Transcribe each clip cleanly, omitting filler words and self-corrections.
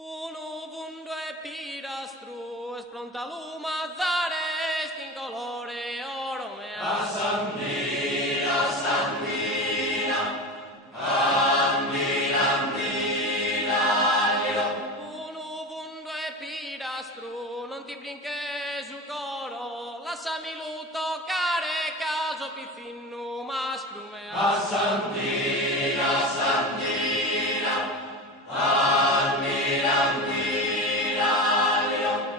Uno vundo e pirastru, es pronta l'umazzare, in colore oro mea. A Sandina, Sandina, Andina, Andina, Uno vundo e pirastru, non ti brinche su coro, lasciami lu toccare, caso pizzinu mascru mea. A Sandina, Sandina, Andina, Andina,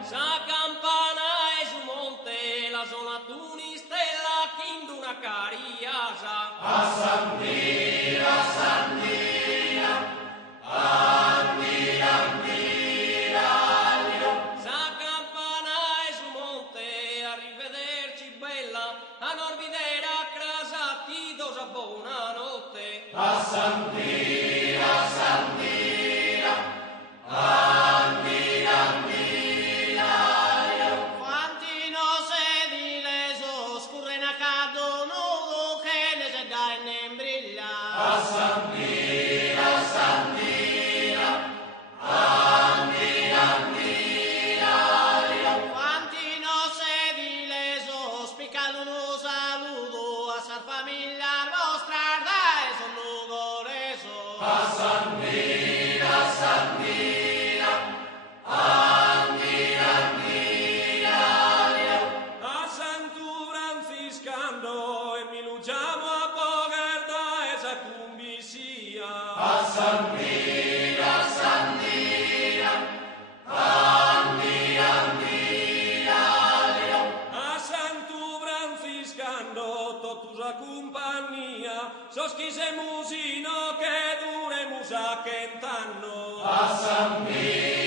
Sa campana e su monte, la zona tunistella, chindo una cariasa. A Sandina, Sandina, Andina, Andina, Sa campana e su monte, a rivederci bella, a norbidere a casa, ti do sa buonanotte. A Sandina, Sandina, Andina, Andina, Quanti no se di leso, scurren a cado nudo, che ne se dà e ne brilla. A Sandina, Sandina, Andina, Andina, Quanti no se di leso, spiccano un saluto, a sa famiglia vostra, dai, son nugoreso. A Sandina, Sandina, Andina, Andina, A Santu Franciscano e mi luciamo a Bogarda e sa cumbisia. A Sandina, Sandina, Andina, Andina, A Santu Franciscano totus a compagnia, soschise musino che dure musa che intanno. a Sandina.